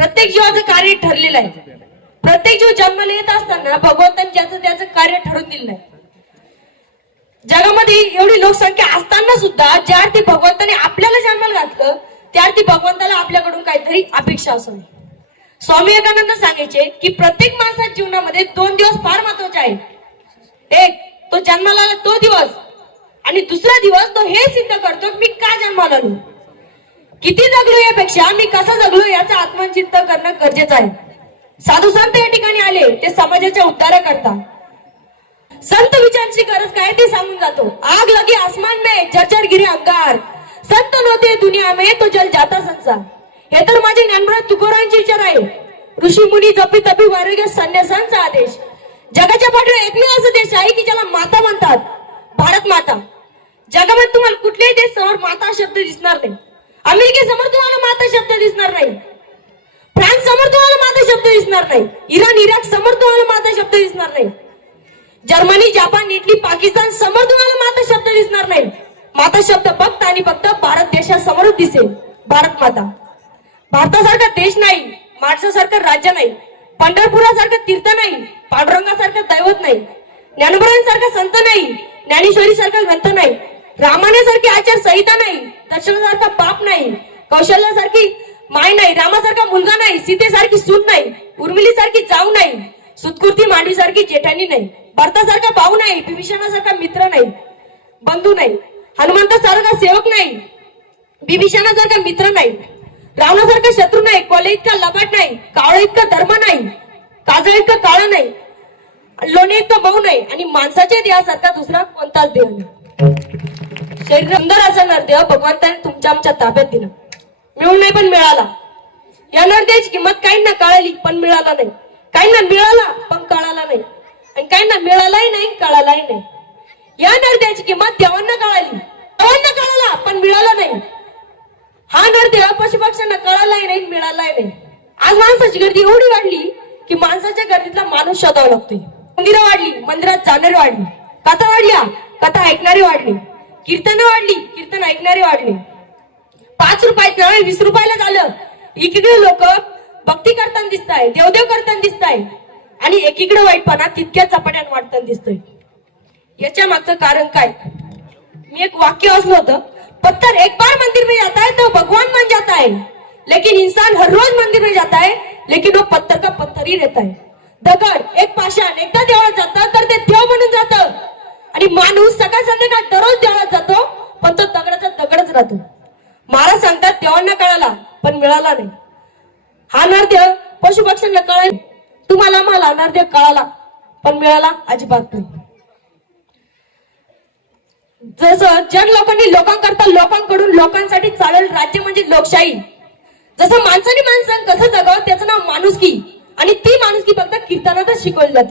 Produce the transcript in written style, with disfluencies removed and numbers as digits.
प्रत्येक जीवाचं कार्य ठरलेलं आहे. प्रत्येक जीव जन्माला येत असताना भगवंताने ज्याचं त्याचं कार्य ठरवून दिलेलं आहे. जगामध्ये एवढी लोकसंख्या असताना सुद्धा ज्या अर्थी भगवंताने आपल्याला जन्माला घातलं त्या अर्थी भगवंताला आपल्याकडून काहीतरी अपेक्षा असावी. स्वामी विवेकानंद सांगायचे की प्रत्येक माणसाच्या जीवनामध्ये 2 दिवस फार महत्वाचे आहेत. एक, तो जन्माला आला तो दिवस, आणि दुसरा दिवस तो हे सिद्ध करतो मी का जन्माला आलो, किती जगलो यापेक्षा मी कसा जगलो याचा आत्मचिंतन करणं गरजेचं आहे. साधू संत या ठिकाणी आले ते समाजाच्या उद्धाराकरता. संत विचारांची गरज काय ते सांगून जातो. आग लगी आसमान में जर्जर गिरे अंगार, संत नव्हते दुनिया में तो जल जाता संसार. हे तर माझे ज्ञानप्रद तुकोरांचे विचार आहे. ऋषी मुनी जपी तपी वारे संन्यासांचा आदेश. जगाच्या पाठीवर एकमेव असा देश आहे की ज्याला माता म्हणतात, भारत माता. जगामध्ये तुम्हाला कुठल्याही देश समोर माता शब्द दिसणार नाही. अमेरिकेसमोर तुम्हाला माता शब्द दिसणार नाही. फ्रान्स समोर तुम्हाला माता शब्द दिसणार नाही. इराण इराक समोर तुम्हाला माता शब्द दिसणार नाही. जर्मनी जपान इटली पाकिस्तान समोर तुम्हाला माता शब्द दिसणार नाही. माता शब्द फक्त आणि फक्त भारत देशासमोरच दिसेल. भारत माता. भारतासारखा देश नाही, माणसासारखं राज्य नाही, पंढरपुरासारखं तीर्थ नाही, पांडुरंगासारखं दैवत नाही, ज्ञानोबरांसारखा संत नाही, ज्ञानेश्वरी सारखा ग्रंथ नाही, रामायणासारखी आचार संहिता नाही, दर्शनासारखा बाप नाही, कौशल्यासारखी माय नाही, रामासारखा मुलगा नाही, सीतेसारखी सून नाही, उर्मिलीसारखी जाऊ नाही, सुतकुर्ती मांडवीसारखी जेठाणी नाही, भरतासारखा भाऊ नाही, विभीषणासारखा मित्र नाही, बंधू नाही, हनुमंतासारखा सेवक नाही, विभीषणासारखा मित्र नाही, रावणासारखा शत्रू नाही, कोले इतका लबाड नाही, कावळा इतका धर्म नाही, काजळ इतका काळ नाही, लोणे इतका मऊ नाही, आणि माणसाच्या देहासारखा दुसरा कोणताच देह नाही. शरीर सुंदर असा नरदेह भगवंताने तुमच्या आमच्या ताब्यात दिला. मिळून नाही पण मिळाला. या नरदेहाची किंमत काहींना कळाली पण मिळाला नाही, काहींना मिळाला पण कळाला नाही, आणि काहींना मिळालाही नाही कळालाही नाही. या नरदेहाची किंमत देवांना कळाली, देवांना कळाला पण मिळाला नाही. हा नरदेह पशुपक्ष्यांना कळालाही नाही मिळालाही नाही. आज माणसाची गर्दी एवढी वाढली की माणसाच्या गर्दीतला माणूस शोधावा लागतोय. मंदिरं वाढली, मंदिरात जाणारी वाढली, कथा वाढल्या, कथा ऐकणारी वाढली, कीर्तन वाढली, कीर्तन ऐकणारी वाढली. 5 रुपयात 20 रुपयाला झालं. इकडे लोक भक्ती करताना दिसताय, देवदेव करताना दिसताय, आणि एकीकडे वाईटपणा तितक्या चपाट्यानं वाटताना दिसतोय. याच्या मागचं कारण काय? मी एक वाक्य वाचलं होतं, पत्थर एक बार मंदिर में जाता है तो भगवान बन जाता है, लेकिन इंसान हर रोज मंदिर में जाता है लेकिन वो पत्थर का पत्थर ही रहता है. दगड एक पाषाण एकदा देवळात जातं तर ते देव म्हणून जातं, आणि माणूस सकाळ संध्याकाळ दररोज देवळात जातो पण तो दगडाचा दगडच राहतो. महाराज सांगतात देवांना कळाला पण मिळाला नाही. हा नरदेह पशुपक्ष्यांना कळाला, तुम्हाला मला नरदेह कळाला पण मिळाला अजिबात नाही. जसं जन लोकांनी लोकांकरता लोकांकडून लोकांसाठी चालेल राज्य म्हणजे लोकशाही. जसं माणसाने माणसानं कसं जगावं त्याचं नाव माणुसकी, आणि ती माणुसकी फक्त कीर्तनातच शिकवली जाते.